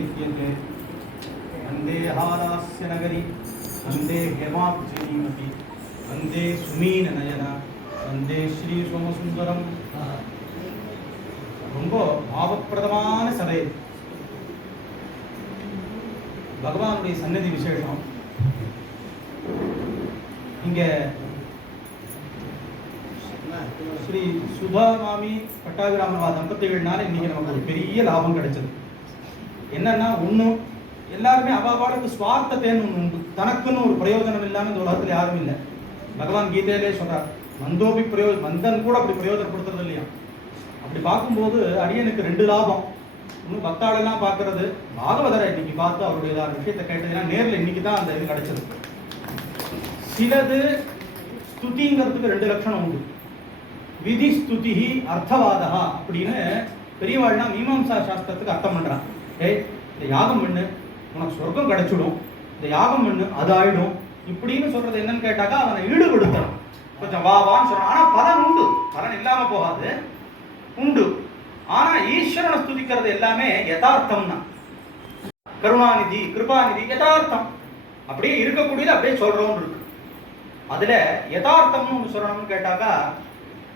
विद्यते वंदे हालास्य नगरी वंदे हेमाब्जनीमति वंदे सुमीन नयन वंदे श्री सोमसुंदरम ரொம்ப பாவப்பிரதமான சபை பகவானுடைய சன்னதி விசேஷம். இங்க ஸ்ரீ சுதா மாமி பட்டாபிராம தம்பதிகள்னால இன்னைக்கு நமக்கு ஒரு பெரிய லாபம் கிடைச்சது. என்னன்னா ஒன்றும் எல்லாருமே அவாவாளுக்கு சுவார்த்தத்தேன்னு ஒன்று உண்டு. தனக்குன்னு ஒரு பிரயோஜனம் இல்லாமல் இந்த உலகத்தில் யாரும் இல்லை. பகவான் கீதையிலே சொல்றார், மந்தோபி மந்தன் கூட அப்படி பிரயோஜனப்படுத்துறது இல்லையா. அப்படி பார்க்கும்போது அடியனுக்கு ரெண்டு லாபம். இன்னும் பக்தாளெல்லாம் பார்க்கறது, பாகவதரை இன்னைக்கு பார்த்து அவருடைய விஷயத்தை கேட்டதுன்னா நேரில் இன்னைக்கு தான் அந்த இது கிடைச்சது. சிலது ஸ்துதிங்கிறதுக்கு ரெண்டு லட்சணம் உண்டு. விதி ஸ்துதி அர்த்தவாதா அப்படின்னு பெரியவாள்னா மீமாம்சா சாஸ்திரத்துக்கு அர்த்தம் பண்றான். இந்த யாகம் பண்ணு உனக்கு சொர்க்கம் கிடைச்சிடும், இந்த யாகம் பண்ணு அது ஆயிடும் இப்படின்னு சொல்றது என்னன்னு கேட்டாக்கா அவனை ஈடுபடுத்தணும். கொஞ்சம் வான்னு சொல்றான். ஆனா பலன் உண்டு, பலன் இல்லாம போகாது, உண்டு. ஆனா ஈஸ்வரனை ஸ்துதிக்கிறது எல்லாமே யதார்த்தம் தான். கருணாநிதி கிருபாநிதி யதார்த்தம் அப்படியே இருக்கக்கூடியது அப்படியே சொல்றோம் இருக்கு. அதுல யதார்த்தம்னு ஒன்று சொல்லணும்னு கேட்டாக்கா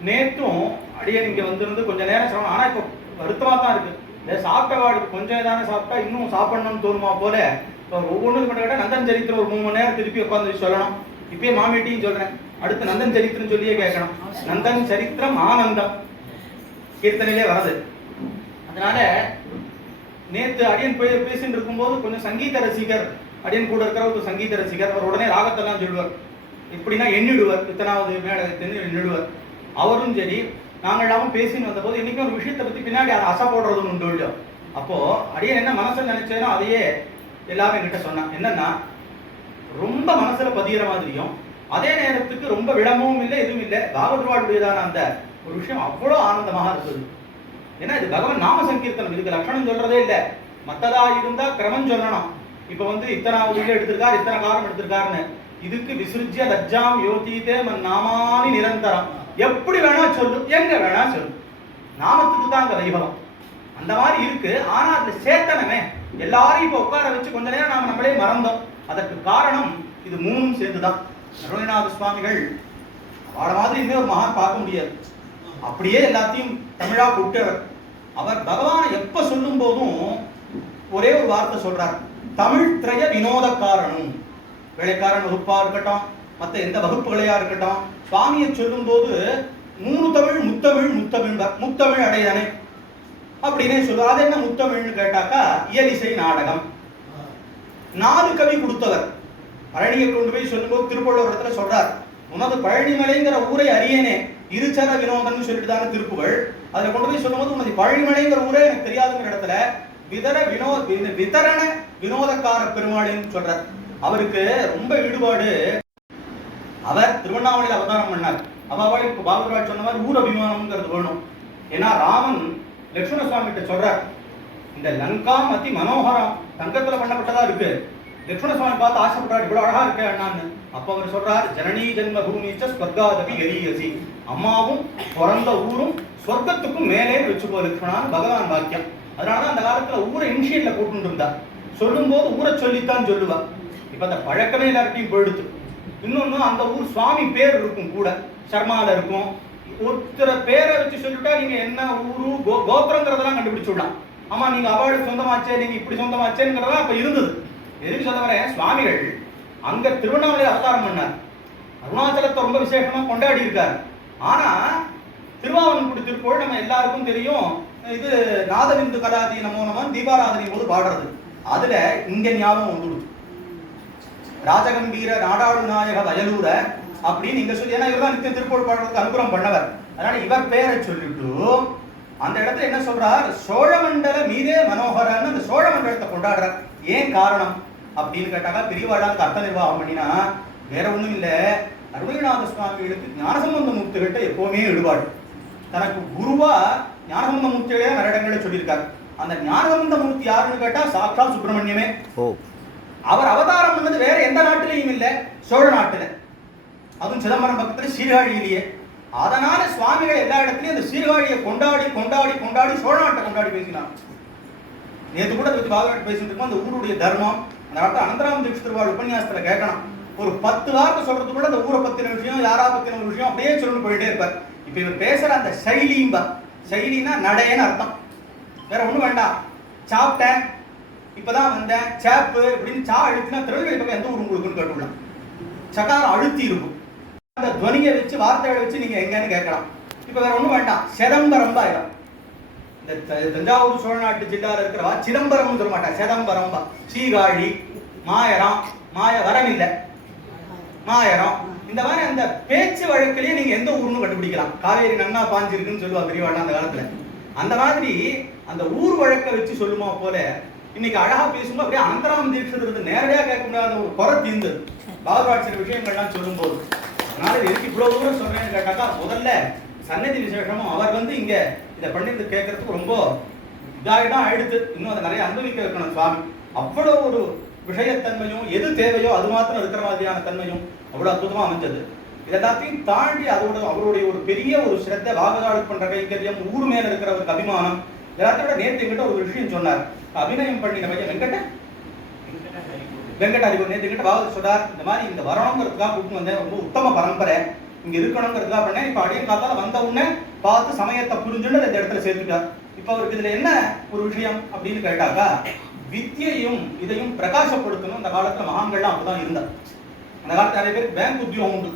நேற்றும் அடியே இங்க வந்திருந்து கொஞ்சம் நேரம் சொல்லணும். ஆனா இப்போ வருத்தமா தான் இருக்கு. இந்த சாப்பிட்ட வாடுக்கு கொஞ்சம் தானே சாப்பிட்டா இன்னும் சாப்பிடணும்னு தோணுமா போல. இப்போ ஒவ்வொன்றும் பண்ண கேட்டால் நந்தன் சரித்திரம் ஒரு 3 மணி நேரம் திருப்பி உட்காந்து சொல்லணும். இப்பயே மாமிட்டியும் சொல்றேன், அடுத்து நந்தன் சரித்திரம் சொல்லியே கேட்கணும். நந்தன் சரித்திரம் ஆனந்தம் கீர்த்தனையிலே வரது. அதனால நேற்று அடியன் போய் பேசிட்டு இருக்கும்போது கொஞ்சம் சங்கீத ரசிகர், அடியன் கூட இருக்கிற ஒரு சங்கீத ரசிகர், அவர் உடனே ராகத்தெல்லாம் சொல்லுவார். இப்படின்னா எண்ணிடுவார், இத்தனாவது மேடத்தின்னு எண்ணிடுவார். அவரும் சரி நாங்கள் எல்லாமும் பேசின்னு வந்த போது இன்னைக்கும் ஒரு விஷயத்தை பற்றி பின்னாடி அசை போடுறதுன்னு உண்டு இல்லையோ. அப்போ அடியன் என்ன மனசில் நினைச்சேனோ அதையே எல்லாமே என்கிட்ட சொன்னான். என்னன்னா ரொம்ப மனசுல பதிகிற மாதிரியும் அதே நேரத்துக்கு ரொம்ப விளம்பவும் இல்லை எதுவும் இல்லை. பாகவதவாளுடையதான அந்த ஒரு விஷயம் அவ்வளோ ஆனந்தமாக இருந்தது. ஏன்னா இது பகவான் நாம சங்கீர்த்தனம், இதுக்கு லட்சணம் சொல்றதே இல்லை. மற்றதா இருந்தா கிரமம் சொல்லணும். இப்போ இத்தனாவது எடுத்திருக்காரு, இத்தனை காரம் எடுத்திருக்காருன்னு. இதுக்கு விசுருஜ்ய லஜ்ஜாம் யோதிதே மன் நாமானி நிரந்தரம். எப்படி வேணா சொல்லு, எங்க வேணா சொல்லு, நாமத்துக்கு தான் அங்க வைபவம். அந்த மாதிரி இருக்கு. ஆனா அதுல சேத்தனமே எல்லாரையும் இப்போ உட்கார வச்சு கொஞ்ச நேரம் நாம நம்மளே மறந்தோம். அதற்கு காரணம் இது மூணும் சேர்ந்துதான். அருணநாத சுவாமிகள் அவள மாதிரி இன்னும் ஒரு மகான் பார்க்க முடியாது. அப்படியே எல்லாத்தையும் தமிழா கூட்டவர். அவர் பகவானை எப்ப சொல்லும் போதும் ஒரே ஒரு வார்த்தை சொல்றார், தமிழ் திரய வினோத காரணம். வேலைக்காரன் வகுப்பா இருக்கட்டும், மற்ற எந்த வகுப்புகளையா இருக்கட்டும், சுவாமியை சொல்லும் போது 3 தமிழ் முத்தமிழ் முத்தமிழ் முத்தமிழ் அடையானே அப்படின்னே சொல்லுவார். அது என்ன முத்தமிழ்னு கேட்டாக்கா இயலிசை நாடகம். 4 கவி கொடுத்தவர். பழனியை கொண்டு போய் சொல்லும்போது திருப்பள்ளூர் இடத்துல சொல்றார், உனது பழனிமலைங்கிற ஊரை அறியேனே இருச்சர வினோதம்னு சொல்லிட்டு தானே திருப்புகள். அதுல கொண்டு போய் சொல்லும்போது உனது பழனிமலைங்கிற ஊரே எனக்கு தெரியாதுங்கிற இடத்துல விதரண வினோதக்கார பெருமாளின்னு சொல்றார். அவருக்கு ரொம்ப ஈடுபாடு. அவர் திருவண்ணாமலையில் அவதாரம் பண்ணார். அவளுக்கு பாபுராஜ் சொன்ன மாதிரி ஊர் அபிமானம்ங்கிறது வேணும். ஏன்னா ராமன் லட்சுமண சுவாமி கிட்ட சொல்றார், இந்த லங்கா அதி மனோகரம் தங்கத்துல பண்ணப்பட்டதா இருக்கு. லட்சுமண சுவாமி பார்த்து ஆசைப்பட்டார், இவ்வளவு அழகா இருக்கு அண்ணான்னு. அப்ப அவர் சொல்றார், ஜனனி ஜென்ம பூமிச்ச ஸ்வர்காதபி கரியசி. அம்மாவும் பிறந்த ஊரும் சொர்க்கத்துக்கும் மேலே வச்சுக்கோ லட்சுமணான்னு பகவான் வாக்கியம். அதனாலதான் அந்த காலத்துல ஊரை இன்ஷியல்ல கூட்டு இருந்தா சொல்லும் போது ஊரை சொல்லித்தான் சொல்லுவா. இப்ப அந்த பழக்கமே எல்லார்ட்டையும் போயிடுத்து. இன்னொன்னு அந்த ஊர் சுவாமி பேர் இருக்கும் கூட, சர்மால இருக்கும். ஒருத்தர பேரை வச்சு சொல்லிட்டா நீங்க என்ன ஊரு கோத்திரங்கிறதெல்லாம் கண்டுபிடிச்சு விடலாம். ஆமா நீங்க அவளுக்கு சொந்தமாச்சே, நீங்க இப்படி சொந்தமாச்சேங்கிறதா அப்ப இருந்தது. எதுக்கு சொல்ல வரேன், சுவாமிகள் அங்க திருவண்ணாமலையில் அவதாரம் பண்ணார். அருணாச்சலத்தை ரொம்ப விசேஷமா கொண்டாடி இருக்காரு. ஆனா திருவாவன்குடி திருப்போல் நம்ம எல்லாருக்கும் தெரியும். இது நாதவிந்து கலாதி நமோ நமன் தீபாராதனை போது பாடுறது. அதுல இங்க ஞாபகம் வந்துடுது, ராஜகம்பீர நாடாளு நாயக வயலூர அப்படின்னு நீங்க சொல்லி. ஏன்னா இவர் தான் நித்திய திருப்போல் பாடுறதுக்கு அனுகிரகம் பண்ணவர். அதனால இவர் பேரை சொல்லிட்டு அந்த இடத்துல என்ன சொல்றார், சோழமண்டல மீதே மனோகரன்னு அந்த சோழமண்டலத்தை கொண்டாடுறார். ஏன் காரணம் அப்படின்னு கேட்டாக்கா, பெரியவாளாக்கு அர்த்த நிர்வாகம் பண்ணினா வேற ஒண்ணும் இல்லை. அருணகிரிநாத சுவாமிகளுக்கு ஞானசம்பந்த மூர்த்திகள்கிட்ட எப்பவுமே ஈடுபாடு. தனக்கு குருவா ஞானசம்பந்த மூர்த்திகளே நிறைய இடங்கள சொல்லியிருக்காரு. அந்த ஞானசம்பந்த மூர்த்தி யாருன்னு கேட்டா சாட்சா சுப்பிரமணியமே. அவர் அவதாரம் பண்ணது வேற எந்த நாட்டிலையும் இல்லை, சோழ நாட்டுல, அதுவும் சிதம்பரம் பக்கத்துல சீர்காழியிலேயே. அதனால சுவாமிகள் எல்லா இடத்துலயும் அந்த சீர்காழியை கொண்டாடி கொண்டாடி கொண்டாடி சோழ நாட்டை கொண்டாடி பேசினார். நேற்று கூட அதை பற்றி பாகவட் பேசிட்டு இருக்கோம். அந்த ஊருடைய தர்மம் அந்த இடத்துல அனந்தராம தீட்சிதர் உபன்யாசத்துல கேட்கணும். ஒரு 10 வார்த்தை சொல்றதுக்குள்ள அந்த ஊரை பத்தின விஷயம், யாரா பத்தின ஒரு விஷயம் அப்படியே சொல்லணும் போயிட்டே இருப்பார். இப்ப இவர் பேசுற அந்த சைலிம்பா, சைலினா நடைன்னு அர்த்தம், வேற ஒண்ணும் வேண்டாம். சாப்பிட்டேன், இப்பதான் வந்தேன், சேப்பு இப்படின்னு சா அழுத்தினா திருநெல்வேலி பக்கம் எந்த ஊர் உங்களுக்குன்னு கேட்டுவிடலாம். சகாரம் அழுத்தி இருக்கும். அந்த துவனியை வச்சு வார்த்தைகளை வச்சு நீங்க எங்கன்னு கேட்கலாம். இப்ப வேற ஒண்ணும் வேண்டாம், சிதம்பரம் தான் இடம். இந்த தஞ்சாவூர் சோழநாட்டு ஜில்லால இருக்கிறவா சிதம்பரம் சொல்ல மாட்டா, சிதம்பரம். சீகாழி, மாயரம், மாயவரம் இல்ல மாயரம், இந்த மாதிரி அந்த பேச்சு வழக்கிலேயே நீங்க எந்த ஊர்னு கண்டுபிடிக்கலாம். காவேரி நன்னா பாஞ்சிருக்குன்னு சொல்லுவா பெரியவாடா அந்த காலத்துல. அந்த மாதிரி அந்த ஊர் வழக்க வச்சு சொல்லுமா போல இன்னைக்கு அழகா பேசும்போது அப்படியே அனந்தராம தீட்சிதர் நேரடியா கேட்க முடியாத ஒரு குறை தீர்ந்தது பாகவத் சில விஷயங்கள்லாம் சொல்லும் போது. அதனால எதுக்கு இவ்வளவு தூரம் சொல்றேன்னு கேட்டாக்கா, முதல்ல சன்னதி விசேஷமும் அவர் இங்க இதை பண்ணிட்டு கேட்கறதுக்கு ரொம்ப இதாகிதான் ஆயிடுத்து. இன்னும் அதை நிறைய அனுபவிக்க வைக்கணும் சுவாமி. அவ்வளவு ஒரு விஷயத்தன்மையும் எது தேவையோ அது மாத்திரம் இருக்கிற மாதிரியான தன்மையும் அவ்வளவு அற்புதமா அமைஞ்சது. இதெல்லாத்தையும் தாண்டி அதோட அவருடைய ஒரு பெரிய ஒரு ஸ்ரத்தை, பாகவதாளுக்கு பண்ற கைங்கரியம், ஊர் மேல இருக்கிற ஒரு அபிமானம், எல்லாத்தையோட நேற்று என்கிட்ட ஒரு விஷயம் சொன்னார். அபிநயம் பண்ணின பையன் வெங்கடாதிபதி நேற்று என்கிட்ட பாகவத சொன்னார், இந்த மாதிரி இந்த வரணுங்கிறதுக்காக கூப்பிட்டு வந்தேன், ரொம்ப உத்தம பரம்பரை இங்க இருக்கணுங்கிறதுக்காக பண்ணேன். இப்ப அடியும் காத்தால வந்த உடனே பார்த்து சமயத்தை புரிஞ்சுன்னு இந்த இடத்துல சேர்த்துட்டார். இப்ப அவருக்கு இதுல என்ன ஒரு விஷயம் அப்படின்னு கேட்டாக்கா, வித்தியையும் இதையும் பிரகாசப்படுத்தணும். அந்த காலத்துல மகான்கள்லாம் அப்படிதான் இருந்தார். அந்த காலத்துல நிறைய பேருக்கு பேங்க் உத்தியோகம் உண்டு.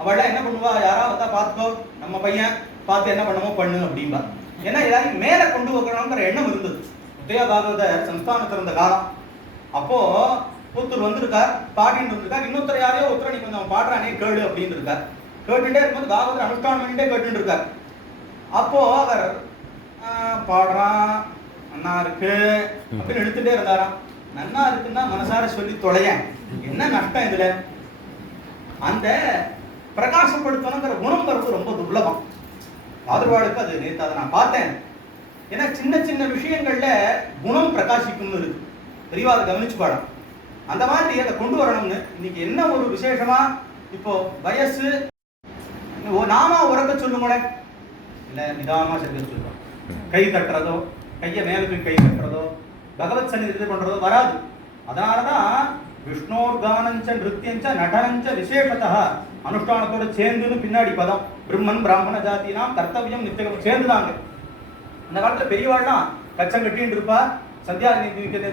அவள்லாம் என்ன பண்ணுவா, யாரா வந்தா பார்த்துக்கோ, நம்ம பையன் பார்த்து என்ன பண்ணமோ பண்ணு அப்படின்பா. ஏன்னா எல்லாரையும் மேல கொண்டு வைக்கணுங்கிற எண்ணம் இருந்தது. உதய பாகவதர் சம்ஸ்தானத்தில் இருந்த காலம். அப்போ ஒருத்தர் வந்திருக்கார், பாடின்னு இருந்திருக்கார். இன்னொருத்தர் யாரையோ ஒருத்தர் நீ கொஞ்சம் பாடுறானே கேளு அப்படின்னு இருக்கார். கேட்டுட்டே இருக்கும்போது பாகவதர் அனுஷ்டானம் பண்ணிட்டே கேட்டு இருக்கார். அப்போ அவர் பாடுறான், நன்னா இருக்கு அப்படின்னு எடுத்துட்டே இருந்தாராம். நன்னா இருக்குன்னா மனசார சொல்லி தொலைய, என்ன நஷ்டம் இதுல? அந்த பிரகாசப்படுத்தணுங்கிற குணம் வருவது ரொம்ப துர்லபம். பாதுர்வாளுக்கு அது நேற்று அதை நான் பார்த்தேன். ஏன்னா சின்ன சின்ன விஷயங்கள்ல குணம் பிரகாசிக்கும்னு இருக்கு, பெரியவா அதை கவனிச்சு பாடம். அந்த மாதிரி அதை கொண்டு வரணும்னு இன்னைக்கு என்ன ஒரு விசேஷமா, இப்போ வயசு நாமா உறக்க சொல்லுங்களே, இல்ல நிதானமா சேர்க்க சொல்லுவோம். கை தட்டுறதோ, கையை மேலுக்கு கை தட்டுறதோ, பகவத் சந்நிதி இது பண்றதோ வராது. அதனாலதான் விஷ்ணோர்கானஞ்ச நிருத்தியஞ்ச நடனஞ்ச விசேஷத்தா அனுஷ்டானத்தோட சேர்ந்துன்னு பின்னாடி பதம். பிரம்மன் பிராமண ஜாத்தினாம் கர்த்தவியம் நித்தியம் சேர்ந்துதாங்க. அந்த காலத்துல பெரியவாள்லாம் கச்சம் கட்டின்னு இருப்பா, சந்தியா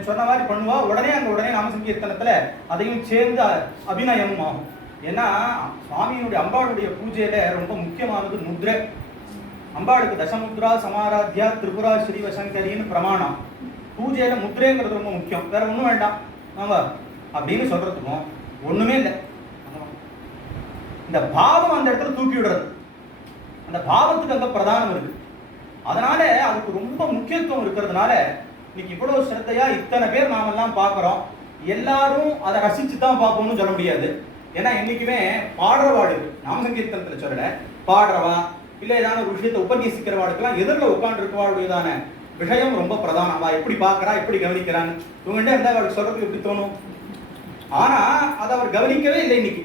சொன்ன மாதிரி பண்ணுவா. உடனே நாம சங்கீர்த்தனத்துல அதையும் சேர்ந்து அபிநயமும் ஆகும். ஏன்னா சுவாமியினுடைய அம்பாளுடைய பூஜையில ரொம்ப முக்கியமானது முத்ரை. அம்பாளுக்கு தசமுத்ரா சமாராத்யா திரிபுரா ஸ்ரீவசங்கரின்னு பிரமாணம். பூஜையில முத்ரைங்கிறது ரொம்ப முக்கியம். வேற ஒண்ணும் வேண்டாம் ஆமா அப்படின்னு சொல்றதுக்கும் ஒண்ணுமே இல்லை. இந்த பாவம் அந்த இடத்துல தூக்கி விடுறது, அந்த பாவத்துக்கு அங்க பிரதானம் இருக்கு. அதனால அதுக்கு ரொம்ப முக்கியத்துவம் இருக்கிறதுனால இன்னைக்கு இவ்வளவு சிரத்தையா இத்தனை பேர் நாமெல்லாம் பார்க்கிறோம். எல்லாரும் அதை ரசிச்சு தான் பார்ப்போம்னு சொல்ல முடியாது. ஏன்னா என்னைக்குமே பாடுறவாடு, நாம சங்கீர்த்தனத்துல சொல்லல, பாடுறவா இல்ல ஏதாவது ஒரு விஷயத்தை உபநேசிக்கிறவாளுக்கெல்லாம் எதிரில் உட்கார்ந்து இருக்கவாளுடையதான விஷயம் ரொம்ப பிரதானம். அவ எப்படி பார்க்கறா, எப்படி கவனிக்கிறான்னு இவங்கள்ட்ட இருந்தா அவளுக்கு சொல்றதுக்கு எப்படி தோணும். ஆனா அதை அவர் கவனிக்கவே இல்லை. இன்னைக்கு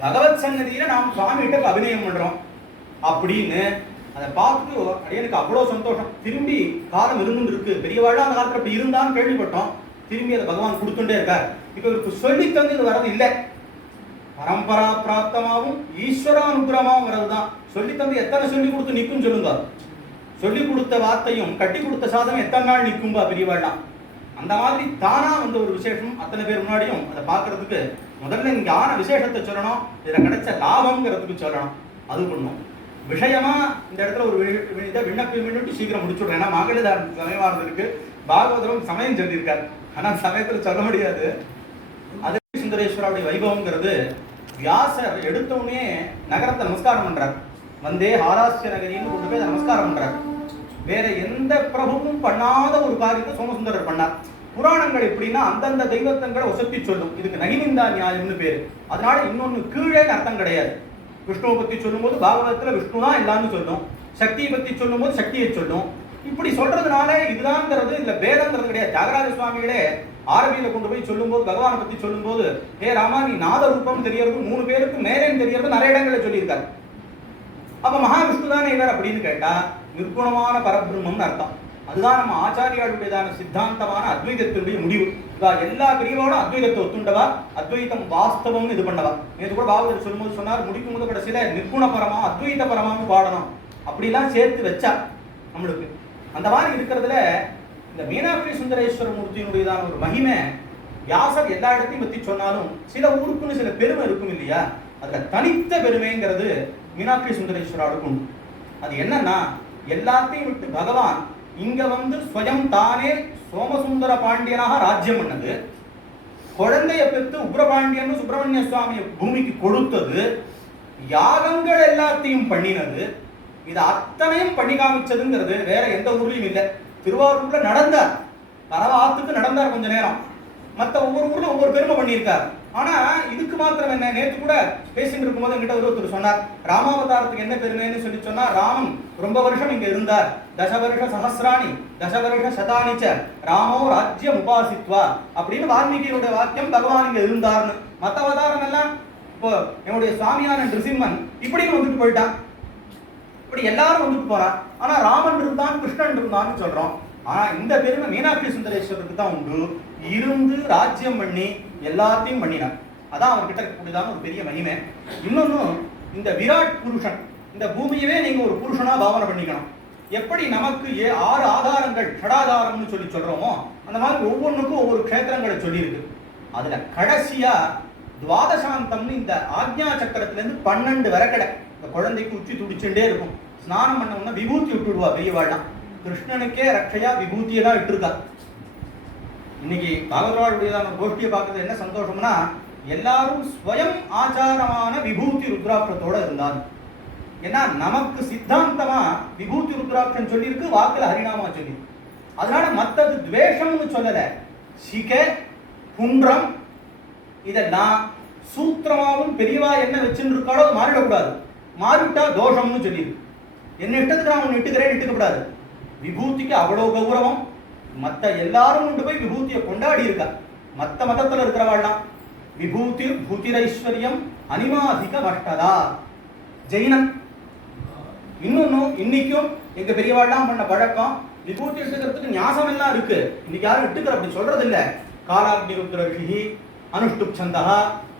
பகவத் சன்னதியில நாம் சுவாமிகிட்ட அபிநயம் பண்றோம் அப்படின்னு அதை பார்த்துட்டு எனக்கு அவ்வளவு சந்தோஷம். திரும்பி காலம் இருக்கு, பெரியவாழ் அந்த காலத்துல அப்படி இருந்தான்னு கேள்விப்பட்டோம். திரும்பி அதை பகவான் கொடுத்துட்டே இருக்கார். இப்ப இவருக்கு சொல்லி தந்து இது வரது இல்லை, பரம்பரா பிராப்தமாகவும் ஈஸ்வர அனுகிரகமாகவும் வரதுதான். சொல்லி தந்து எத்தனை சொல்லி கொடுத்து நிற்கும் சொல்லுங்க. சொல்லி கொடுத்த வார்த்தையும் கட்டி கொடுத்த சாதம் எத்தனை நாள் நிற்கும்பா பெரியவாழ்லாம். அந்த மாதிரி தானா ஒரு விசேஷம் அத்தனை பேர் முன்னாடியும் அதை பார்க்கறதுக்கு முதல்ல இங்க ஆன விசேஷத்தை சொல்லணும், இதுல கிடைச்ச லாபம்ங்கிறதுக்கு சொல்லணும். அது பண்ணும் விஷயமா இந்த இடத்துல ஒரு இதை விண்ணப்பி சீக்கிரம் முடிச்சுடுறேன். ஏன்னா மகளிர் சமயமானது இருக்கு, பாகவதரும் சமயம் சொல்லியிருக்காரு. ஆனா சமயத்துல சொல்ல முடியாது. அது சுந்தரேஸ்வராவுடைய வைபவங்கிறது வியாசர் எடுத்தவுடனே நகரத்தை நமஸ்காரம் பண்றார். வந்தே ஹாராஸ்ய நகரின்னு கொண்டு போய் நமஸ்காரம் பண்றார். வேற எந்த பிரபுவும் பண்ணாத ஒரு காரியத்தை சோமசுந்தரர் பண்ணார். புராணங்கள் எப்படின்னா அந்தந்த தெய்வத்தங்களை ஒசத்தி சொல்லும். இதுக்கு நகினிந்தா நியாயம்னு பேரு. அதனால இன்னொன்னு கீழே அர்த்தம் கிடையாது. விஷ்ணுவை பத்தி சொல்லும் போது பாகவதத்துல விஷ்ணு தான் எல்லாம்னு சொல்லும், சக்தியை பத்தி சொல்லும் போது சக்தியை சொல்லும். இப்படி சொல்றதுனால இதுதான்ங்கிறது இல்ல, பேதங்கிறது கிடையாது. தியாகராஜ சுவாமிகளே ஆரம்பியில கொண்டு போய் சொல்லும் போது பகவானை பத்தி சொல்லும் போது, ஹே ராமா நீ நாத ரூபம் தெரியறது 3 பேருக்கு மேலேன்னு தெரியறது நிறைய இடங்களை சொல்லியிருக்காரு. அப்ப மகாவிஷ்ணு தானே இவர் அப்படின்னு கேட்டா நிர்குணமான பரபிரம்மம்னு அர்த்தம். அதுதான் நம்ம ஆச்சாரியாளுடையதான சித்தாந்தமான அத்வைதத்தினுடைய முடிவு. எல்லா பெரியவாடும் அத்வைதத்தை ஒத்துண்டவா, அத்வைதம் வாஸ்தவம்னு இது பண்ணவா. நேற்று கூட பாகவதர் சொல்லும்போது சொன்னார், முடிக்கும் போது கடைசியில நிர்குணபரமா அத்வைத பரமான்னு பாடணும் அப்படிலாம் சேர்த்து வச்சா நம்மளுக்கு. அந்த மாதிரி இருக்கிறதுல இந்த மீனாட்சி சுந்தரேஸ்வர மூர்த்தியினுடையதான ஒரு மகிமை வியாசர் எல்லா இடத்தையும் பத்தி சொன்னாலும் சில ஊருக்குன்னு சில பெருமை இருக்கும் இல்லையா, அதுல தனித்த பெருமைங்கிறது மீனாட்சி சுந்தரேஸ்வராவுக்கு உண்டு. அது என்னன்னா, எல்லாத்தையும் விட்டு பகவான் இங்க வந்து ஸ்வயம் தானே சோமசுந்தர பாண்டியனாக ராஜ்யம் பண்ணது, குழந்தைய பெற்று உக்ரபாண்டியன் சுப்பிரமணிய சுவாமியை பூமிக்கு கொடுத்தது, யாகங்கள் எல்லாத்தையும் பண்ணினது, இது அத்தனையும் பண்ணி காமிச்சதுங்கிறது வேற எந்த ஊர்லயும் இல்லை. திருவாரூர்ல நடந்தார், பரவாத்துக்கு நடந்தார் கொஞ்ச நேரம், மற்ற ஒவ்வொரு ஊர்ல ஒவ்வொரு பெருமை பண்ணியிருக்கார். ஆனா இதுக்கு மாத்திரம் என்ன, நேற்று கூட பேசிட்டு இருக்கும்போது என்கிட்ட ஒருத்தர் சொன்னார், ராமாவதாரத்துக்கு என்ன பெருமைன்னு சொல்லி சொன்னா, ராமன் ரொம்ப வருஷம் இங்க இருந்தார், தசவருஷ சஹசிராணி தசவருஷ சதானிச்ச ராமோ ராஜ்யம் உபாசித்வா அப்படின்னு வால்மீகியோட வாக்கியம், பகவான் இங்க இருந்தார்னு. மற்ற அவதாரம் எல்லாம் இப்போ என்னுடைய சுவாமியான நிருசிம்மன் இப்படின்னு வந்துட்டு போயிட்டான், இப்படி எல்லாரும் வந்துட்டு போறான். ஆனா ராமன் இருந்தான் கிருஷ்ணன் இருந்தான்னு சொல்றோம். ஆனா இந்த பெருமை மீனாட்சி சுந்தரேஸ்வரருக்கு தான் உண்டு, இருந்து ராஜ்யம் பண்ணி எல்லாத்தையும் பண்ணினார். அதான் அவர்கிட்ட இருக்கக்கூடியதான ஒரு பெரிய மகிமை. இன்னொன்னு, இந்த விராட் புருஷன், இந்த பூமியவே நீங்க ஒரு புருஷனா பாவனை பண்ணிக்கணும். எப்படி நமக்கு 6 ஆதாரங்கள் ஷடாதாரம்னு சொல்லி சொல்றோமோ, அந்த மாதிரி ஒவ்வொன்றுக்கும் ஒவ்வொரு க்ஷேத்திரங்களை சொல்லியிருக்கு. அதுல கடைசியா துவாதசாந்தம்னு இந்த ஆக்ஞா சக்கரத்துல இருந்து 12 வரைக்கடை இந்த குழந்தைக்கு உச்சி துடிச்சுட்டே இருக்கும். ஸ்நானம் பண்ண விபூதி விட்டுடுவா பெரியவாள்லாம். கிருஷ்ணனுக்கே ரட்சையா விபூதியை தான் இட்டிருக்கா. இன்னைக்கு பாகவதருடையதான கோஷ்டியை பார்க்கறது என்ன சந்தோஷம்னா, எல்லாரும் ஸ்வயம் ஆச்சாரமான விபூதி ருத்ராட்சத்தோட இருந்தாங்க. ஏன்னா நமக்கு சித்தாந்தமா விபூதி ருத்ராட்சம் சொல்லியிருக்கு, வாக்குல ஹரிநாமா சொல்லி. அதனால மற்றது துவேஷம்னு சொல்லல, சிக குன்றம் இதெல்லாம் சூத்திரமாவும் பெரியவா என்ன வச்சுன்னு இருக்காளோ மாறிடக்கூடாது, மாறிவிட்டா தோஷம்னு சொல்லியிருக்கு. என்ன இஷ்டத்துக்கு நான் ஒன்று இட்டுக்கிறேன் இட்டுக்கப்படாது. விபூதிக்கு அவ்வளவு கௌரவம், மற்ற எல்லாரும் கொண்டு போய் விபூதியை கொண்டாடி இருக்கா. மற்ற மதத்துல இருக்கிறவாள்லாம் விபூதி பூதிரைஸ்வரியம் அனிமாதிக மஷ்டதா ஜெயினன். இன்னொன்னு, இன்னைக்கும் எங்க பெரியவாள்லாம் பண்ண பழக்கம், விபூதி எடுத்துக்கிறதுக்கு ஞாசம் எல்லாம் இருக்கு. இன்னைக்கு யாரும் எடுத்துக்கிற அப்படி சொல்றது இல்ல. காலாக்னி ருத்ர ரிஷி அனுஷ்டுப் சந்தா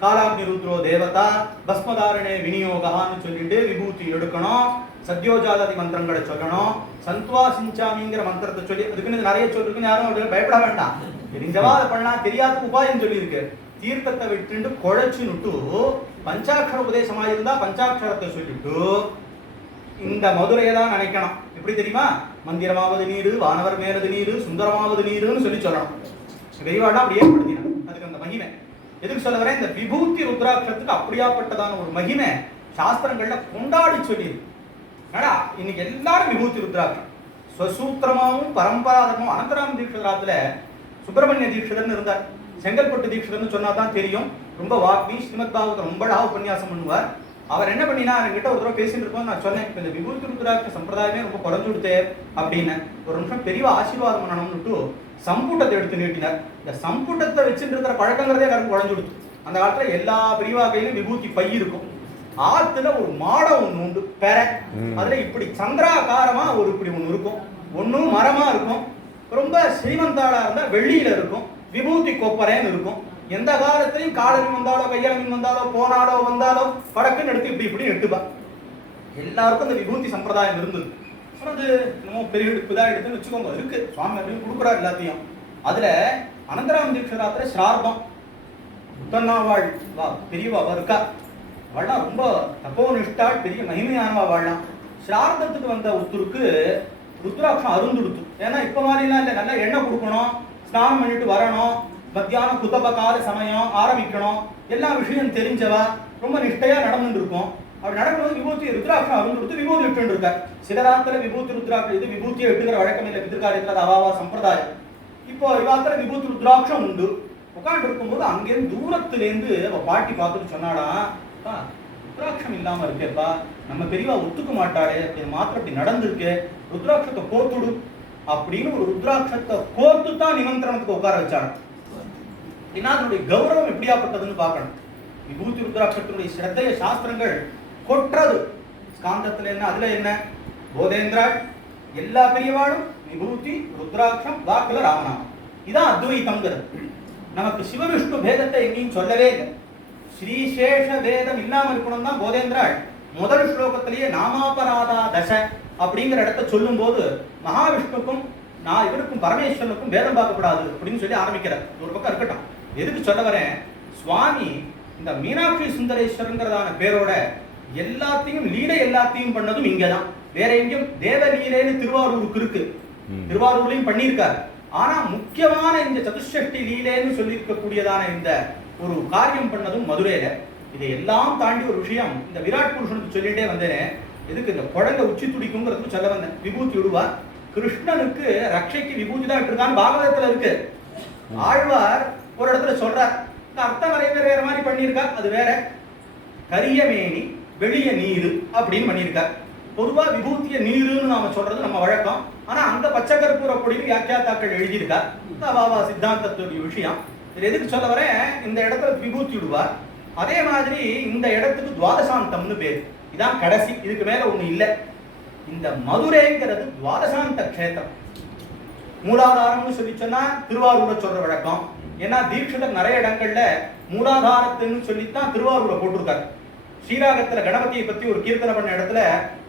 காலாக்னி ருத்ரோ தேவதா பஸ்மதாரணே விநியோகான்னு சொல்லிட்டு விபூதி எடுக்கணும், சத்யோஜாதி மந்திரங்களை சொல்லணும், சந்த்வா சிஞ்சாமிங்கிற மந்திரத்தை சொல்லி, அதுக்குன்னு நிறைய சொல்லிருக்குன்னு யாரும் பயப்பட வேண்டாம். தெரிஞ்சவா அதை பண்ணலாம், தெரியாத உபாயம் சொல்லி இருக்கு. தீர்த்தத்தை விட்டு குழைச்சு நுட்டு பஞ்சாட்சர உபதேசமா இருந்தா பஞ்சாட்சரத்தை சொல்லிட்டு இந்த மதுரையை தான் நினைக்கணும். எப்படி தெரியுமா, மந்திரமாவது நீரு, வானவர் மேலது நீரு, சுந்தரமாவது நீருன்னு சொல்லி சொல்லணும். பெரியவாடா அப்படி ஏற்படுத்தினான். அதுக்கு அந்த மகிமை எதுக்கு சொல்ல வரேன், இந்த விபூதி ருத்ராட்சத்துக்கு அப்படியாப்பட்டதான ஒரு மகிமை சாஸ்திரங்கள்ல கொண்டாடி சொல்லியிருக்கு. இன்னைக்கு எல்லாரும் விபூதி ருத்ராட்சம் ஸ்வசூத்திரமாவும் பரம்பராதமும். அனந்தராம தீட்சிதராத்துல சுப்பிரமணிய தீட்சிதர்னு இருந்தார். செங்கல்பட்டு தீட்சிதர்னு சொன்னா தான் தெரியும். ரொம்ப வாக்மி, ஸ்ரீமத் பாகவதம் ரொம்ப அழகா உபன்யாசம் பண்ணுவார். அவர் என்ன பண்ணினா, என்கிட்ட ஒரு தடவை பேசிட்டு இருக்கோம், நான் சொன்னேன், இந்த விபூதி ருத்ராட்ச சம்பிரதாயமே ரொம்ப குறைஞ்சு கொடுத்தே அப்படின்னு. ஒரு நிமிஷம் பெரிய ஆசீர்வாதம் பண்ணணும்னுட்டு சம்பூட்டத்தை எடுத்து நீட்டினார். இந்த சம்பூட்டத்தை வச்சுட்டு இருக்கிற பழக்கங்கிறதே கரும்பு குறைஞ்சு கொடுத்து. அந்த காலத்துல எல்லா பெரியவா கையிலும் விபூதி பை இருக்கும். ஆத்துல ஒரு மாடம் ஒண்ணு உண்டு பெற, அதுல இப்படி சந்திராகாரமா ஒரு இப்படி ஒண்ணு இருக்கும், ஒன்னும் மரமா இருக்கும். ரொம்ப ஸ்ரீமந்தாளா இருந்தா வெள்ளியில இருக்கும், விபூதி கொப்பரேன்னு இருக்கும். எந்த காலத்திலையும் காலமின் வந்தாலோ கையலமின் வந்தாலோ போனாலோ வந்தாலோ படக்குன்னு எடுத்து இப்படி இப்படி எடுத்துப்பா. எல்லாருக்கும் இந்த விபூதி சம்பிரதாயம் இருந்தது. அது நம்ம பெரிய எடுப்புதா எடுத்துன்னு வச்சுக்கோங்க, இருக்கு சுவாமி அப்படின்னு கொடுக்குறாரு எல்லாத்தையும். அதுல அனந்தராம தீட்சிதராத்திர ஸ்ரார்த்தம் முத்தன்னாவாள் பெரியவா இருக்கா, அவள்லாம் ரொம்ப தப்போனிஷ்டா பெரிய மகிமையானவா வாழலாம். ஸ்ரார்த்தத்துக்கு வந்த ஒருத்தருக்கு ருத்ராட்சம் அருந்துடுத்து. ஏன்னா இப்ப மாதிரிலாம் இல்லை, நல்லா எண்ணெய் கொடுக்கணும், ஸ்நானம் பண்ணிட்டு வரணும், மத்தியானம் குத்தபகால சமயம் ஆரம்பிக்கணும், எல்லா விஷயம் தெரிஞ்சவா ரொம்ப நிஷ்டையா நடந்துட்டு இருக்கும். அப்படி நடக்கும்போது விபூதி ருத்ராட்சம் அருந்துடுத்து விபூதி விட்டு இருக்கார். சில ராத்திர விபூதி ருத்ராட்சம் இது விபூதியை எடுத்துக்கிற வழக்கம் இல்லை, பிதிர்காரியத்தில் அவாவா சம்பிரதாயம். இப்போ இவாத்திர விபூதி ருத்ராட்சம் உண்டு. உட்காந்து இருக்கும்போது அங்கேருந்து தூரத்துலேருந்து அவ பாட்டி பார்த்துட்டு சொன்னாடா, ருத்ராட்சம் இல்லாம இருக்கேப்பா, நம்ம பெரியவா ஒத்துக்க மாட்டாளே, இது மாத்திரம் இப்படி நடந்திருக்கு, ருத்ராட்சத்தை கோத்துடு அப்படின்னு ஒரு ருத்ராட்சத்தை கோத்து தான் நிமந்திரணத்துக்கு உட்கார வச்சாங்க. அப்படின்னா அதனுடைய கௌரவம் எப்படியாப்பட்டதுன்னு பார்க்கணும். விபூதி ருத்ராட்சத்தினுடைய ஸ்ரத்தைய சாஸ்திரங்கள் கொற்றது. ஸ்காந்தத்துல என்ன, அதுல என்ன, போதேந்திரா எல்லா பெரியவாளும் விபூதி ருத்ராட்சம் வாக்குல ராமநாமம். இதான் அத்வைத்தம்ங்கிறது. நமக்கு சிவவிஷ்ணு பேதத்தை எங்கேயும் சொல்லவே இல்லை. ஸ்ரீசேஷ வேதம் இல்லாம இருக்கணும் தான் போதேந்திராள் முதல் ஸ்லோகத்திலேயே நாமாபராதா தச அப்படிங்கிற இடத்த சொல்லும் போது மகாவிஷ்ணுக்கும் நான் இவருக்கும் பரமேஸ்வரனுக்கும் வேதம் பார்க்கப்படாது அப்படின்னு சொல்லி ஆரம்பிக்கிறார். ஒரு பக்கம் இருக்கட்டும், எதுக்கு சொல்ல வரேன், சுவாமி இந்த மீனாட்சி சுந்தரேஸ்வரங்கிறதான பேரோட எல்லாத்தையும் லீலை எல்லாத்தையும் பண்ணதும் இங்கதான். வேற எங்கேயும் தேவலீலைன்னு திருவாரூருக்கு இருக்கு, திருவாரூர்லயும் பண்ணியிருக்காரு. ஆனா முக்கியமான இந்த சதுஷ்டி லீலைன்னு சொல்லி இருக்கக்கூடியதான இந்த ஒரு காரியம் பண்ணதும் மதுரையில. இதை எல்லாம் தாண்டி ஒரு விஷயம் இந்த விராட் புருஷனுக்கு சொல்லிட்டே வந்தேனே, எதுக்கு இந்த குழந்தை உச்சி துடிக்குங்கிறதுக்கு சொல்ல வந்தேன். விபூதி விடுவார் கிருஷ்ணனுக்கு ரட்சைக்கு விபூதி தான் இருக்கான்னு பாகவதத்துல இருக்கு. ஆழ்வார் ஒரு இடத்துல சொல்றார், அர்த்தம் வேற மாதிரி பண்ணியிருக்கார், அது வேற. கரிய மேனி வெளிய நீரு அப்படின்னு பண்ணியிருக்கார். பொதுவா விபூத்திய நீருன்னு நாம சொல்றது நம்ம வழக்கம். ஆனா அந்த பச்சை கற்பூர அப்படின்னு வியாக்கியாத்தாக்கள் எழுதியிருக்கார். வாவா சித்தாந்தத்துடைய விஷயம். இது எதுக்கு சொல்ல வரேன், இந்த இடத்துல விபூத்தி விடுவார். அதே மாதிரி இந்த இடத்துக்கு துவாதசாந்தம்னு பேர். இதான் கடைசி, இதுக்கு மேல ஒண்ணு இல்லை. இந்த மதுரைங்கிறது துவாதசாந்த கஷேத்திரம். மூலாதாரம்னு சொல்லி சொன்னா திருவாரூரை சொல்ற வழக்கம். ஏன்னா தீட்சிதர் நிறைய இடங்கள்ல மூலாதாரத்துன்னு சொல்லித்தான் திருவாரூரை போட்டிருக்காரு. ஸ்ரீராகத்துல கணபதியை பத்தி ஒரு கீர்த்தனை பண்ண இடத்துல